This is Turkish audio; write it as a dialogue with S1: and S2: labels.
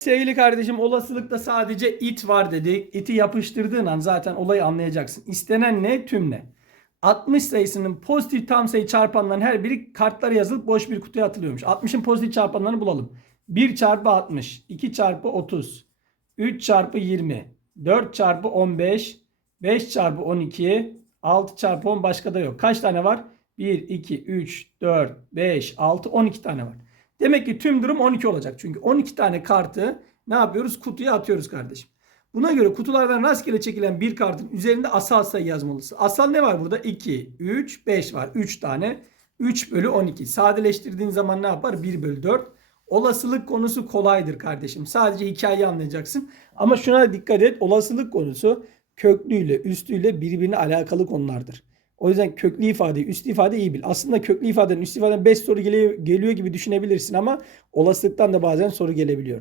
S1: Sevgili kardeşim olasılıkta sadece it var dedik. İti yapıştırdığın an zaten olayı anlayacaksın. İstenen ne? Tüm ne? 60 sayısının pozitif tam sayı çarpanlarının her biri kartlara yazılıp boş bir kutuya atılıyormuş. 60'ın pozitif çarpanlarını bulalım. 1 çarpı 60, 2 çarpı 30, 3 çarpı 20, 4 çarpı 15, 5 çarpı 12, 6 çarpı 10 başka da yok. Kaç tane var? 1, 2, 3, 4, 5, 6, 12 tane var. Demek ki tüm durum 12 olacak. Çünkü 12 tane kartı ne yapıyoruz? Kutuya atıyoruz kardeşim. Buna göre kutulardan rastgele çekilen bir kartın üzerinde asal sayı yazmalısın. Asal ne var burada? 2, 3, 5 var. 3 tane. 3 bölü 12. Sadeleştirdiğin zaman ne yapar? 1 bölü 4. Olasılık konusu kolaydır kardeşim. Sadece hikayeyi anlayacaksın. Ama şuna dikkat et. Olasılık konusu köklüyle, üstüyle birbirine alakalı konulardır. O yüzden köklü ifadeyi, üslü ifade iyi bil. Aslında köklü ifadenin, üslü ifadenin 5 soru geliyor, geliyor gibi düşünebilirsin ama olasılıktan da bazen soru gelebiliyor.